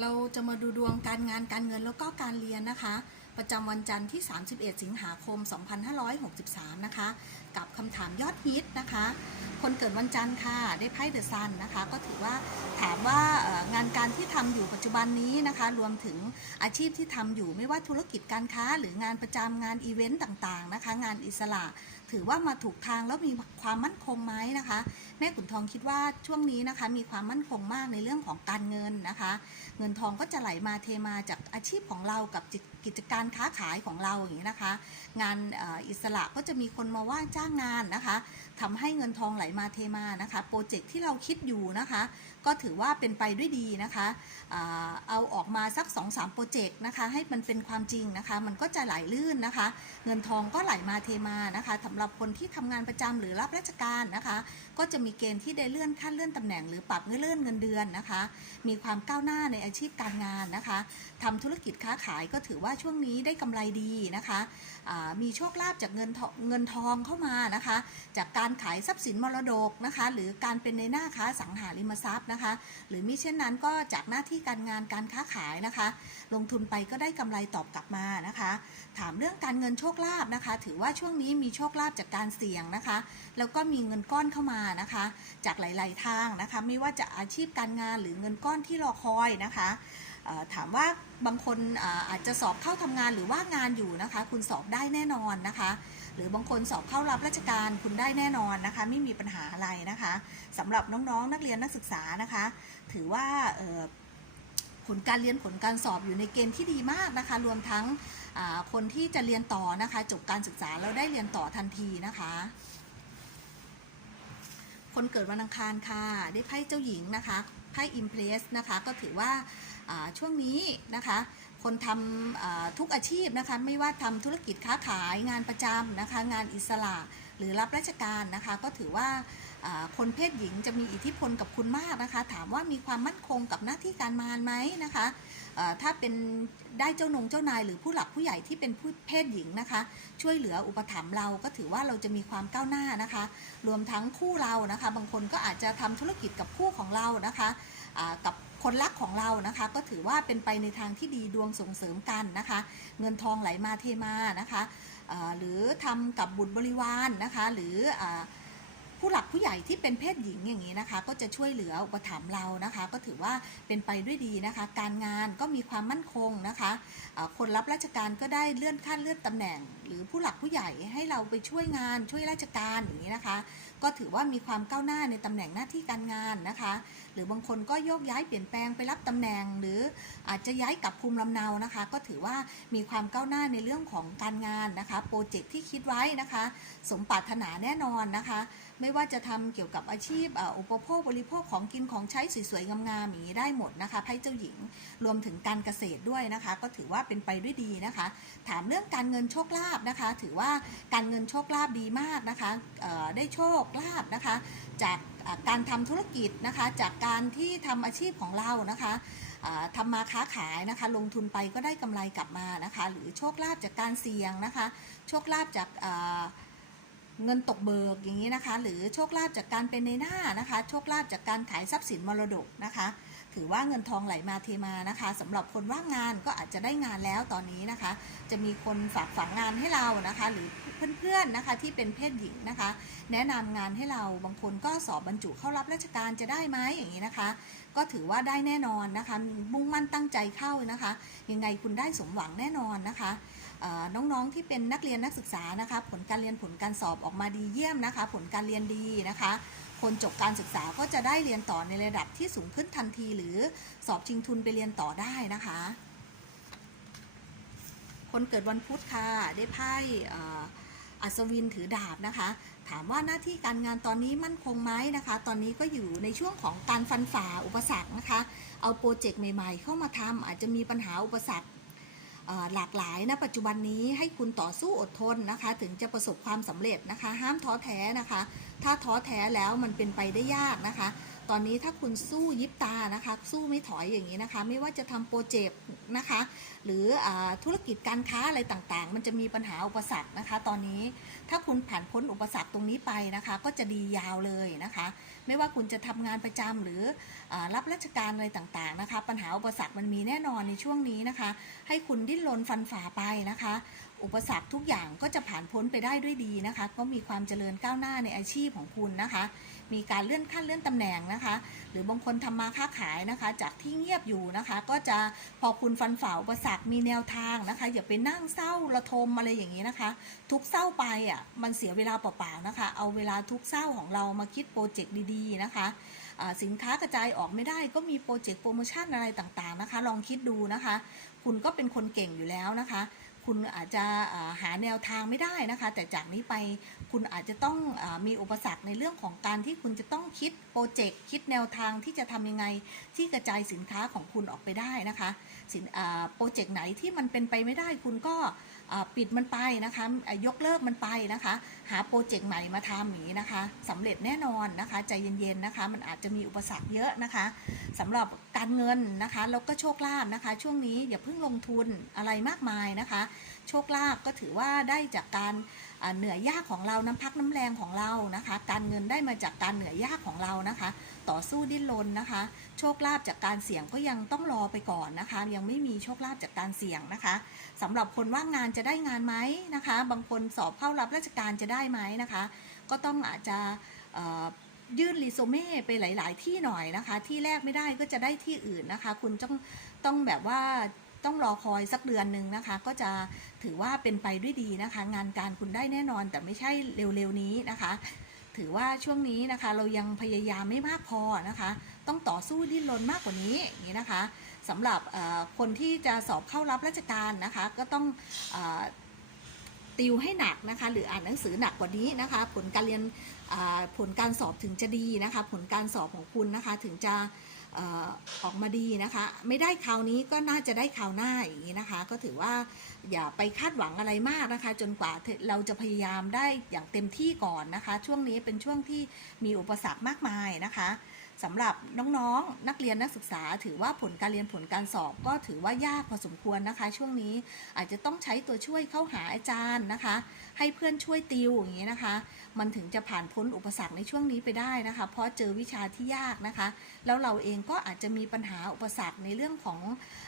เราจะมาดูดวงการงานการเงินแล้วก็การเรียนนะคะ ประจำวันจันทร์ที่ 31 สิงหาคม 2563 นะคะ กับคำถามยอดฮิตนะคะ คนเกิดวันจันทร์ค่ะ ได้ไพ่เดอะซันนะคะ ก็ถือว่าถามว่างานการที่ทำอยู่ปัจจุบันนี้นะคะ รวมถึงอาชีพที่ทำอยู่ไม่ว่าธุรกิจการค้า หรืองานประจำงานอีเวนต์ต่างๆนะคะ งานอิสระ ถือว่ามาถูกทางแล้วมีความมั่นคงไหมนะคะ แม่ขุนทองคิดว่าช่วงนี้นะคะ มีความมั่นคงมากในเรื่องของการเงินนะคะ เงินทองก็จะไหลมาเทมาจากอาชีพของเรากับกิจการค้าขายของเราอย่างนี้นะคะ งานอ,อิสระก็จะมีคนมาว่าจ้างงานนะคะทำให้เงินทองไหลมาเทมานะคะ โปรเจกต์ที่เราคิดอยู่นะคะ ก็ถือว่าเป็นไปด้วยดีนะคะเอาออกมาสัก 2-3 โปรเจกต์นะคะให้มันเป็นความจริงนะคะ มันก็จะไหลลื่นนะคะ เงินทองก็ไหลมาเทมานะคะสำหรับคนที่ทำงานประจำหรือรับราชการนะคะ ก็จะมีเกณฑ์ที่ได้เลื่อนขั้นเลื่อนตำแหน่งหรือปรับเงินเลื่อนเงินเดือนนะคะ มีความก้าวหน้าในอาชีพการงานนะคะทำธุรกิจค้าขายก็ถือว่าช่วงนี้ได้กำไรดีนะคะมีโชคลาภจากเงินเงินทองเข้ามานะคะ จากการขายทรัพย์สินมรดกนะคะ หรือการเป็นในหน้าค้าสังหาริมทรัพย์นะคะ หรือมิเช่นนั้นก็จากหน้าที่การงานการค้าขายนะคะ ลงทุนไปก็ได้กำไรตอบกลับมานะคะ ถามเรื่องการเงินโชคลาภนะคะ ถือว่าช่วงนี้มีโชคลาภจากการเสี่ยงนะคะ แล้วก็มีเงินก้อนเข้ามานะคะ จากหลาย ๆ ทางนะคะ ไม่ว่าจะอาชีพการงานหรือเงินก้อนที่รอคอยนะคะถามว่าบางคนอาจจะสอบเข้าทำงานหรือว่างานอยู่นะคะ คุณสอบได้แน่นอนนะคะ หรือบางคนสอบเข้ารับราชการคุณได้แน่นอนนะคะ ไม่มีปัญหาอะไรนะคะสำหรับน้องๆ นักเรียนนักศึกษานะคะ ถือว่าผลการเรียนผลการสอบอยู่ในเกณฑ์ที่ดีมากนะคะ รวมทั้งคนที่จะเรียนต่อนะคะ จบการศึกษาแล้วได้เรียนต่อทันทีนะคะ คนเกิดวันอังคารค่ะ ได้ไพ่เจ้าหญิงนะคะไพ่อิมเพรสนะคะ ก็ถือว่าช่วงนี้นะคะ คนทำทุกอาชีพนะคะไม่ว่าทำธุรกิจค้าขายงานประจำนะคะงานอิสระหรือรับราชการนะคะก็ถือว่าคนเพศหญิงจะมีอิทธิพลกับคุณมากนะคะ ถามว่ามีความมั่นคงกับหน้าที่การงานไหมนะคะถ้าเป็นได้เจ้านงเจ้านายหรือผู้หลักผู้ใหญ่ที่เป็นผู้เพศหญิงนะคะ ช่วยเหลืออุปถัมภ์เราก็ถือว่าเราจะมีความก้าวหน้านะคะ รวมทั้งคู่เรานะคะ บางคนก็อาจจะทำธุรกิจกับคู่ของเรานะคะกับ คนรักของเรานะคะ ก็ถือว่าเป็นไปในทางที่ดีดวงส่งเสริมกันนะคะ เงินทองไหลมาเทมานะคะหรือทำกับบุตรบริวารนะคะ หรืออ ผู้หลักผู้ใหญ่ที่เป็นเพศหญิงอย่างนี้นะคะ ก็จะช่วยเหลืออุปถัมภ์เรานะคะ ก็ถือว่าเป็นไปด้วยดีนะคะ การงานก็มีความมั่นคงนะคะคนรับราชการก็ได้เลื่อนขั้นเลื่อนตำแหน่ง หรือผู้หลักผู้ใหญ่ให้เราไปช่วยงานช่วยราชการอย่างนี้นะคะ ก็ถือว่ามีความก้าวหน้าในตำแหน่งหน้าที่การงานนะคะ หรือบางคนก็โยกย้ายเปลี่ยนแปลงไปรับตำแหน่ง หรืออาจจะย้ายกลับภูมิลำเนานะคะ ก็ถือว่ามีความก้าวหน้าในเรื่องของการงานนะคะโปรเจกต์ที่คิดไว้นะคะ สมปรารถนาแน่นอนนะคะ ไม่ว่าจะทำเกี่ยวกับอาชีพอุปโภคบริโภคของกินของใช้สวยๆงามๆอย่างนี้ได้หมดนะคะไพ่เจ้าหญิงรวมถึงการเกษตรด้วยนะคะ ก็ถือว่าเป็นไปด้วยดีนะคะ ถามเรื่องการเงินโชคลาภนะคะ ถือว่าการเงินโชคลาภดีมากนะคะได้โชคลาภนะคะ จากการทำธุรกิจนะคะ จากการที่ทำอาชีพของเรานะคะอ่าทำมาค้าขายนะคะ ลงทุนไปก็ได้กำไรกลับมานะคะ หรือโชคลาภจากการเสี่ยงนะคะ โชคลาภจากา เงินตกเบิกอย่างนี้นะคะ หรือโชคลาภจากการเป็นในหน้านะคะ โชคลาภจากการขายทรัพย์สินมรดกนะคะ ถือว่าเงินทองไหลมาเทมานะคะสำหรับคนว่างงานก็อาจจะได้งานแล้วตอนนี้นะคะ จะมีคนฝากฝังงานให้เรานะคะ หรือเพื่อนๆนะคะที่เป็นเพศหญิงนะคะ แนะนำงานให้เราบางคนก็สอบบรรจุเข้ารับราชการจะได้ไหมอย่างนี้นะคะ ก็ถือว่าได้แน่นอนนะคะมุ่งมั่นตั้งใจเข้านะคะ ยังไงคุณได้สมหวังแน่นอนนะคะ น้องๆที่เป็นนักเรียนนักศึกษานะคะ ผลการเรียนผลการสอบออกมาดีเยี่ยมนะคะ ผลการเรียนดีนะคะ คนจบการศึกษาก็จะได้เรียนต่อในระดับที่สูงขึ้นทันที หรือสอบชิงทุนไปเรียนต่อได้นะคะ คนเกิดวันพุธค่ะได้ไพ่อ,อัศวินถือดาบนะคะ ถามว่าหน้าที่การงานตอนนี้มั่นคงไหมนะคะ ตอนนี้ก็อยู่ในช่วงของการฟันฝ่าอุปสรรคนะคะ เอาโปรเจกต์ใหม่ ๆ เข้ามาทำอาจจะมีปัญหาอุปสรรค หลากหลายนะปัจจุบันนี้ให้คุณต่อสู้อดทนนะคะ ถึงจะประสบความสำเร็จนะคะ ห้ามท้อแท้นะคะ ถ้าท้อแท้แล้วมันเป็นไปได้ยากนะคะ ตอนนี้ถ้าคุณสู้ยิบตานะคะ สู้ไม่ถอยอย่างนี้นะคะ ไม่ว่าจะทำโปรเจกต์นะคะ หรืออธุรกิจการค้าอะไรต่างๆ มันจะมีปัญหาอุปสรรคนะคะ ตอนนี้ถ้าคุณผ่านพ้นอุปสรรคตรงนี้ไปนะคะ ก็จะดียาวเลยนะคะ ไม่ว่าคุณจะทำงานประจำหรืออรับราชการอะไรต่างๆนะคะ ปัญหาอุปสรรคมันมีแน่นอนในช่วงนี้นะคะ ให้คุณดิ้นรนฟันฝ่าไปนะคะ อุปสรรคทุกอย่างก็จะผ่านพ้นไปได้ด้วยดีนะคะ ก็มีความเจริญก้าวหน้าในอาชีพของคุณนะคะ มีการเลื่อนขั้นเลื่อนตำแหน่งนะคะ หรือบางคนทำมาค้าขายนะคะ จากที่เงียบอยู่นะคะ ก็จะพอคุณฟันฝ่าอุปสรรคมีแนวทางนะคะ อย่าไปนั่งเศร้าระทมอะไรอย่างนี้นะคะ ทุกเศร้าไปอะมันเสียเวลาเปล่าๆนะคะ เอาเวลาทุกเศร้าของเรามาคิดโปรเจกต์ดีๆนะคะสินค้ากระจายออกไม่ได้ก็มีโปรเจกต์โปรโมชั่นอะไรต่างๆนะคะ ลองคิดดูนะคะ คุณก็เป็นคนเก่งอยู่แล้วนะคะ คุณอาจจะหาแนวทางไม่ได้นะคะ แต่จากนี้ไป คุณอาจจะต้องอมีอุปสรรคในเรื่องของการที่คุณจะต้องคิดโปรเจกต์คิดแนวทางที่จะทำยังไงที่กระจายสินค้าของคุณออกไปได้นะคะสินโปรเจกต์ไหนที่มันเป็นไปไม่ได้คุณก็ปิดมันไปนะคะยกเลิกมันไปนะคะ หาโปรเจกต์ใหม่มาทำอย่างนี้นะคะสำเร็จแน่นอนนะคะ ใจเย็นๆนะคะ มันอาจจะมีอุปสรรคเยอะนะคะสำหรับการเงินนะคะแล้วก็โชคลาภนะคะ ช่วงนี้อย่าเพิ่งลงทุนอะไรมากมายนะคะ โชคลาภก็ถือว่าได้จากการ เหนื่อยยากของเราน้ำพักน้ำแรงของเรานะคะ การเงินได้มาจากการเหนื่อยยากของเรานะคะ ต่อสู้ดิ้นรนนะคะ โชคลาภจากการเสี่ยงก็ยังต้องรอไปก่อนนะคะ ยังไม่มีโชคลาภจากการเสี่ยงนะคะสำหรับคนว่างงานจะได้งานไหมนะคะ บางคนสอบเข้ารับราชการจะได้ไหมนะคะ ก็ต้องอาจจะยื่นรีโซเม่ไปหลาย ๆ ที่หน่อยนะคะ ที่แรกไม่ได้ก็จะได้ที่อื่นนะคะ คุณต้องต้องแบบว่าต้องรอคอยสักเดือนหนึ่งนะคะ ก็จะ ถือว่าเป็นไปด้วยดีนะคะ งานการคุณได้แน่นอนแต่ไม่ใช่เร็วๆนี้นะคะ ถือว่าช่วงนี้นะคะเรายังพยายามไม่มากพอนะคะ ต้องต่อสู้ดิ้นรนมากกว่านี้อย่างนี้นะคะสำหรับคนที่จะสอบเข้ารับราชการนะคะ ก็ต้องอติวให้หนักนะคะ หรืออ่านหนังสือหนักกว่านี้นะคะ ผลการเรียนผลการสอบถึงจะดีนะคะ ผลการสอบของคุณนะคะถึงจะ ออออกมาดีนะคะ ไม่ได้คราวนี้ก็น่าจะได้คราวหน้าอย่างนี้นะคะ ก็ถือว่าอย่าไปคาดหวังอะไรมากนะคะ จนกว่าเราจะพยายามได้อย่างเต็มที่ก่อนนะคะ ช่วงนี้เป็นช่วงที่มีอุปสรรคมากมายนะคะ สำหรับน้องๆนักเรียนนักศึกษา ถือว่าผลการเรียนผลการสอบก็ถือว่ายากพอสมควรนะคะ ช่วงนี้อาจจะต้องใช้ตัวช่วยเข้าหาอาจารย์นะคะ ให้เพื่อนช่วยติวอย่างนี้นะคะ มันถึงจะผ่านพ้นอุปสรรคในช่วงนี้ไปได้นะคะ เพราะเจอวิชาที่ยากนะคะ แล้วเราเองก็อาจจะมีปัญหาอุปสรรคในเรื่องของ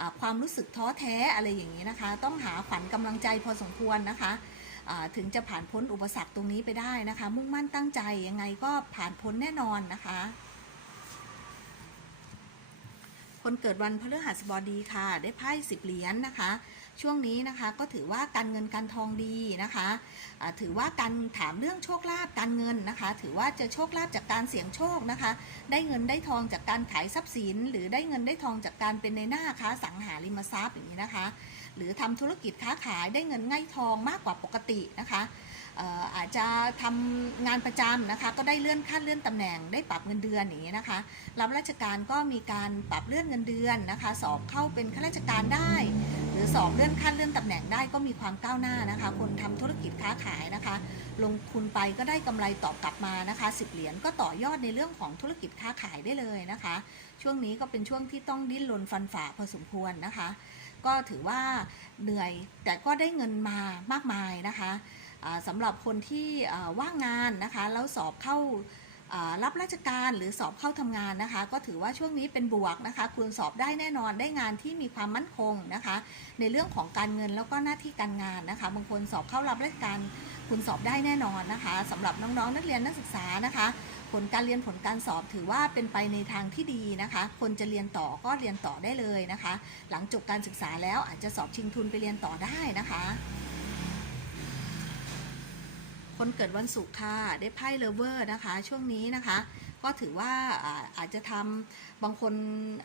อความรู้สึกท้อแท้อะไรอย่างนี้นะคะ ต้องหาขวัญกำลังใจพอสมควรนะคะถึงจะผ่านพ้นอุปสรรคตรงนี้ไปได้นะคะ มุ่งมั่นตั้งใจยังไงก็ผ่านพ้นแน่นอนนะคะ คนเกิดวันพฤหัสบดีค่ะ ได้ไพ่สิบเหรียญนะคะ ช่วงนี้นะคะก็ถือว่าการเงินการทองดีนะคะอ่าถือว่าการถามเรื่องโชคลาภการเงินนะคะ ถือว่าจะโชคลาภจากการเสี่ยงโชคนะคะ ได้เงินได้ทองจากการขายทรัพย์สิน หรือได้เงินได้ทองจากการเป็นในหน้าค้าสังหาริมทรัพย์อย่างนี้นะคะ หรือทำธุรกิจค้าขายได้เงินง่ายทองมากกว่าปกตินะคะ อาจจะทำงานประจำนะคะ ก็ได้เลื่อนขั้นเลื่อนตำแหน่งได้ปรับเงินเดือนอย่างนี้นะคะรับราชการก็มีการปรับเลื่อนเงินเดือนนะคะ สอบเข้าเป็นข้าราชการได้ หรือสอบเลื่อนขั้นเลื่อนตำแหน่งได้ก็มีความก้าวหน้านะคะ คนทำธุรกิจค้าขายนะคะ ลงทุนไปก็ได้กำไรตอบกลับมานะคะสิบเหรียญก็ต่อยอดในเรื่องของธุรกิจค้าขายได้เลยนะคะ ช่วงนี้ก็เป็นช่วงที่ต้องดิ้นรนฟันฝ่าพอสมควรนะคะ ก็ถือว่าเหนื่อยแต่ก็ได้เงินมามากมายนะคะ สำหรับคนที่ว่างงานนะคะ แล้วสอบเข้ารับราชการหรือสอบเข้าทำงานนะคะ ก็ถือว่าช่วงนี้เป็นบวกนะคะ คุณสอบได้แน่นอนได้งานที่มีความมั่นคงนะคะ ในเรื่องของการเงินแล้วก็หน้าที่การงานนะคะบางคนสอบเข้ารับราชการคุณสอบได้แน่นอนนะคะสำหรับน้องๆนักเรียนนักศึกษานะคะ ผลการเรียนผลการสอบถือว่าเป็นไปในทางที่ดีนะคะ คนจะเรียนต่อก็เรียนต่อได้เลยนะคะ หลังจบการศึกษาแล้วอาจจะสอบชิงทุนไปเรียนต่อได้นะคะ คนเกิดวันศุกร์ค่ะได้ไพ่เลเวอร์นะคะ ช่วงนี้นะคะ ก็ถือว่าอาจจะทำบางคน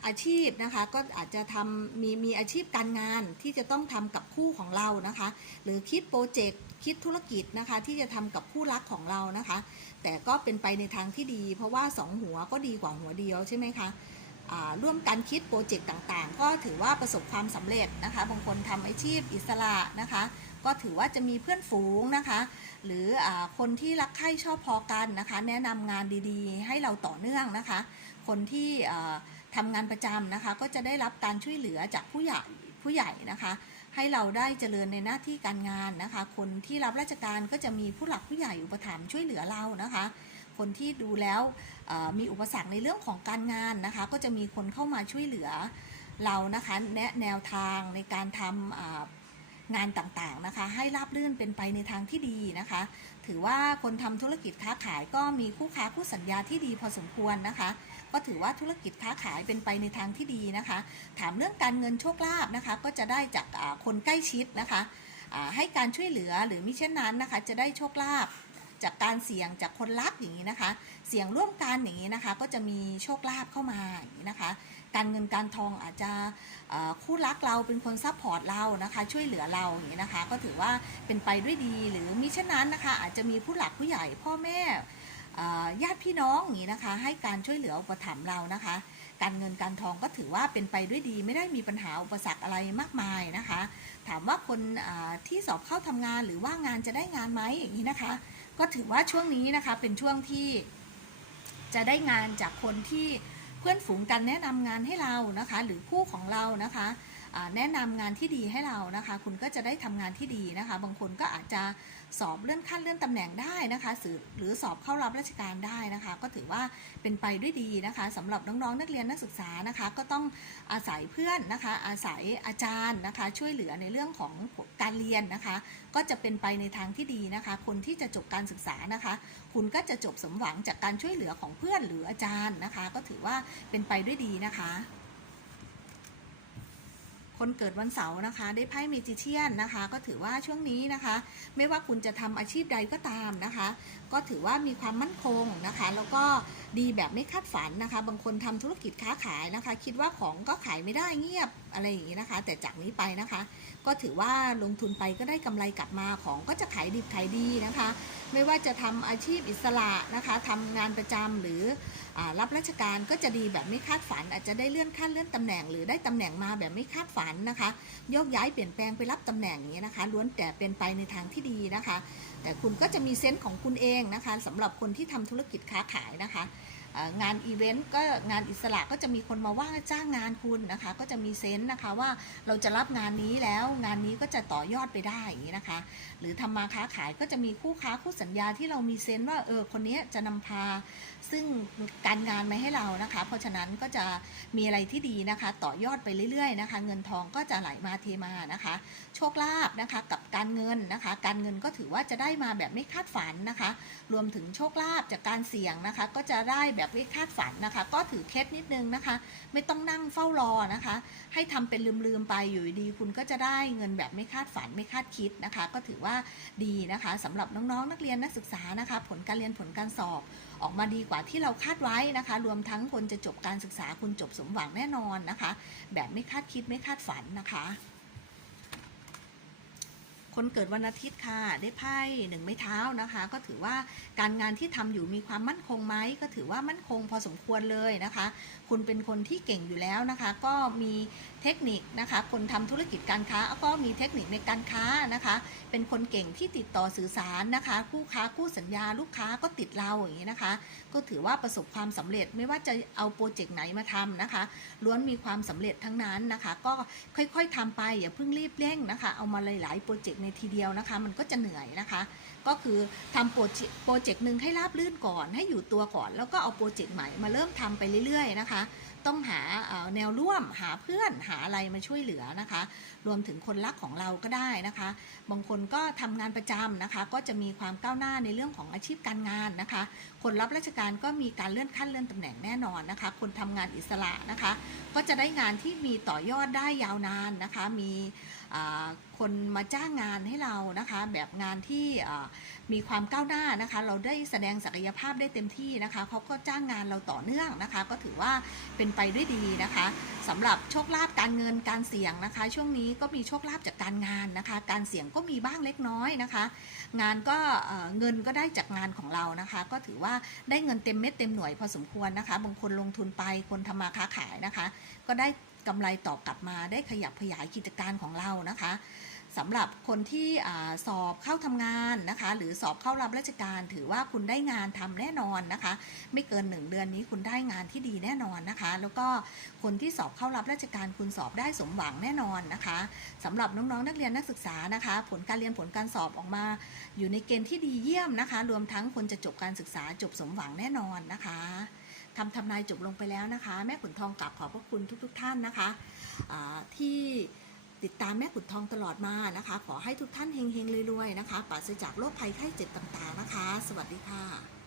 อาชีพนะคะ ก็อาจจะทำมีมีอาชีพการงานที่จะต้องทำกับคู่ของเรานะคะ หรือคิดโปรเจกต์คิดธุรกิจนะคะ ที่จะทำกับคู่รักของเรานะคะ แต่ก็เป็นไปในทางที่ดี เพราะว่าสองหัวก็ดีกว่าหัวเดียวใช่ไหมคะร่วมกันคิดโปรเจกต์ต่างๆ ก็ถือว่าประสบความสำเร็จนะคะ บางคนทำอาชีพอิสระนะคะ ก็ถือว่าจะมีเพื่อนฝูงนะคะ หรืออคนที่รักใคร่ชอบพอกันนะคะ แนะนำงานดีๆ ให้เราต่อเนื่องนะคะ คนที่อ่าทำงานประจำนะคะ ก็จะได้รับการช่วยเหลือจากผู้ใหญ่ผู้ใหญ่นะคะ ให้เราได้เจริญในหน้าที่การงานนะคะ คนที่รับราชการก็จะมีผู้หลักผู้ใหญ่อุปถัมภ์ช่วยเหลือเรานะคะ คนที่ดูแล้วมีอุปสรรคในเรื่องของการงานนะคะ ก็จะมีคนเข้ามาช่วยเหลือเรานะคะแนะแนวทางในการทำ งานต่างๆนะคะ ให้ราบรื่นเป็นไปในทางที่ดีนะคะ ถือว่าคนทำธุรกิจค้าขายก็มีคู่ค้าคู่สัญญาที่ดีพอสมควรนะคะ ก็ถือว่าธุรกิจค้าขายเป็นไปในทางที่ดีนะคะ ถามเรื่องการเงินโชคลาภนะคะ ก็จะได้จากคนใกล้ชิดนะคะให้การช่วยเหลือหรือมิเช่นนั้นนะคะ จะได้โชคลาภจากการเสี่ยงจากคนรักอย่างนี้นะคะ เสี่ยงร่วมกันอย่างนี้นะคะ ก็จะมีโชคลาภเข้ามาอย่างนี้นะคะ การเงินการทองอาจจะคู่รักเราเป็นคนซัพพอร์ตเรานะคะช่วยเหลือเราอย่างนี้นะคะ ก็ถือว่าเป็นไปด้วยดีหรือมิเช่นนั้นนะคะ อาจจะมีผู้หลักผู้ใหญ่พ่อแม่ญาติพี่น้องอย่างนี้นะคะ ให้การช่วยเหลืออุปถัมภ์เรานะคะ การเงินการทองก็ถือว่าเป็นไปด้วยดี ไม่ได้มีปัญหาอุปสรรคอะไรมากมายนะคะ ถามว่าคนที่สอบเข้าทำงานหรือว่างานจะได้งานไหมอย่างนี้นะคะ ก็ถือว่าช่วงนี้นะคะเป็นช่วงที่จะได้งานจากคนที่ เพื่อนฝูงกันแนะนำงานให้เรานะคะ หรือคู่ของเรานะคะ แนะนำงานที่ดีให้เรานะคะ คุณก็จะได้ทำงานที่ดีนะคะ บางคนก็อาจจะสอบเลื่อนขั้นเลื่อนตำแหน่งได้นะคะหรือสอบเข้ารับราชการได้นะคะ ก็ถือว่าเป็นไปด้วยดีนะคะสำหรับน้องๆนักเรียนนักศึกษานะคะ ก็ต้องอาศัยเพื่อนนะคะ อาศัยอาจารย์นะคะ ช่วยเหลือในเรื่องของการเรียนนะคะ ก็จะเป็นไปในทางที่ดีนะคะ คนที่จะจบการศึกษานะคะ คุณก็จะจบสมหวังจากการช่วยเหลือของเพื่อนหรืออาจารย์นะคะ ก็ถือว่าเป็นไปด้วยดีนะคะ คนเกิดวันเสาร์นะคะ ได้ไพ่เมจิเชียนนะคะ ก็ถือว่าช่วงนี้นะคะ ไม่ว่าคุณจะทำอาชีพใดก็ตามนะคะ ก็ถือว่ามีความมั่นคงนะคะ แล้วก็ดีแบบไม่คาดฝันนะคะ บางคนทำธุรกิจค้าขายนะคะ คิดว่าของก็ขายไม่ได้เงียบอะไรอย่างนี้นะคะ แต่จากนี้ไปนะคะ ก็ถือว่าลงทุนไปก็ได้กำไรกลับมาของก็จะขายดิบขายดีนะคะ ไม่ว่าจะทำอาชีพอิสระนะคะทำงานประจำหรืออรับราชการก็จะดีแบบไม่คาดฝัน อาจจะได้เลื่อนขั้นเลื่อนตำแหน่ง หรือได้ตำแหน่งมาแบบไม่คาดฝันนะคะโยกย้ายเปลี่ยนแปลงไปรับตำแหน่งอย่างนี้นะคะล้วนแต่เป็นไปในทางที่ดีนะคะ แต่คุณก็จะมีเซนส์ของคุณเองนะคะสำหรับคนที่ทำธุรกิจค้าขายนะคะ งานอีเวนต์ก็งานอิสระก็จะมีคนมาว่าจ้างงานคุณนะคะ ก็จะมีเซนส์นะคะว่าเราจะรับงานนี้แล้วงานนี้ก็จะต่อยอดไปได้อย่างนี้นะคะ หรือทำมาค้าขายก็จะมีคู่ค้าคู่สัญญาที่เรามีเซนส์ว่าเออคนนี้จะนำพา ซึ่งการงานมาให้เรานะคะ เพราะฉะนั้นก็จะมีอะไรที่ดีนะคะ ต่อยอดไปเรื่อยๆนะคะ เงินทองก็จะไหลมาเทมานะคะ โชคลาภนะคะกับการเงินนะคะ การเงินก็ถือว่าจะได้มาแบบไม่คาดฝันนะคะ รวมถึงโชคลาภจากการเสี่ยงนะคะ ก็จะได้แบบไม่คาดฝันนะคะ ก็ถือเคล็ดนิดนึงนะคะ ไม่ต้องนั่งเฝ้ารอนะคะ ให้ทำเป็นลืมๆไปอยู่ดีคุณก็จะได้เงินแบบไม่คาดฝันไม่คาดคิดนะคะ ก็ถือว่าดีนะคะสำหรับน้องๆนักเรียนนักศึกษานะคะ ผลการเรียนผลการสอบออกมาดีกว่าที่เราคาดไว้นะคะ รวมทั้งคนจะจบการศึกษาคุณจบสมหวังแน่นอนนะคะ แบบไม่คาดคิดไม่คาดฝันนะคะ คนเกิดวันอาทิตย์ค่ะ ได้ไพ่หนึ่งไม้เท้านะคะ ก็ถือว่าการงานที่ทำอยู่มีความมั่นคงไหมก็ถือว่ามั่นคงพอสมควรเลยนะคะ คุณเป็นคนที่เก่งอยู่แล้วนะคะ ก็มีเทคนิคนะคะ คนทำธุรกิจการค้าก็มีเทคนิคในการค้านะคะ เป็นคนเก่งที่ติดต่อสื่อสารนะคะ คู่ค้าคู่สัญญาลูกค้าก็ติดเราอย่างนี้นะคะ ก็ถือว่าประสบความสำเร็จไม่ว่าจะเอาโปรเจกต์ไหนมาทำนะคะ ล้วนมีความสำเร็จทั้งนั้นนะคะ ก็ค่อยๆทำไปอย่าเพิ่งรีบเร่งนะคะ เอามาหลายๆโปรเจกต์ในทีเดียวนะคะ มันก็จะเหนื่อยนะคะก็คือทำโปรเจกต์หนึ่งให้ราบลื่นก่อน ให้อยู่ตัวก่อน แล้วก็เอาโปรเจกต์ใหม่มาเริ่มทำไปเรื่อยๆนะคะ ต้องหาแนวร่วมหาเพื่อนหาอะไรมาช่วยเหลือนะคะ รวมถึงคนรักของเราก็ได้นะคะ บางคนก็ทำงานประจำนะคะ ก็จะมีความก้าวหน้าในเรื่องของอาชีพการงานนะคะ คนรับราชการก็มีการเลื่อนขั้นเลื่อนตำแหน่งแน่นอนนะคะ คนทำงานอิสระนะคะ ก็จะได้งานที่มีต่อยอดได้ยาวนานนะคะ มี คนมาจ้างงานให้เรานะคะ แบบงานที่มีความก้าวหน้านะคะ เราได้แสดงศักยภาพได้เต็มที่นะคะเขาก็จ้างงานเราต่อเนื่องนะคะ ก็ถือว่าเป็นไปด้วยดีนะคะสำหรับโชคลาภการเงินการเสี่ยงนะคะ ช่วงนี้ก็มีโชคลาภจากการงานนะคะ การเสี่ยงก็มีบ้างเล็กน้อยนะคะ งานก็เงินก็ได้จากงานของเรานะคะ ก็ถือว่าได้เงินเต็มเม็ดเต็มหน่วยพอสมควรนะคะบางคนลงทุนไปคนทำมาค้าขายนะคะ ก็ได้ กำไรตอบกลับมาได้ขยับขยายกิจการของเรานะคะสำหรับคนที่สอบเข้าทำงานนะคะ หรือสอบเข้ารับราชการ ถือว่าคุณได้งานทำแน่นอนนะคะ ไม่เกิน 1 เดือนนี้คุณได้งานที่ดีแน่นอนนะคะ แล้วก็คนที่สอบเข้ารับราชการคุณสอบได้สมหวังแน่นอนนะคะสำหรับน้องๆนักเรียนนักศึกษานะคะ ผลการเรียนผลการสอบออกมา อยู่ในเกณฑ์ที่ดีเยี่ยมนะคะ รวมทั้งคนจะจบการศึกษาจบสมหวังแน่นอนนะคะ คำทำนายจบลงไปแล้วนะคะ แม่ขุนทองกลับขอบพระคุณทุกๆท่านนะคะที่ติดตามแม่ขุนทองตลอดมานะคะ ขอให้ทุกท่านเฮงๆรวยๆนะคะปราศจากโรคภัยไข้เจ็บต่างๆนะคะ สวัสดีค่ะ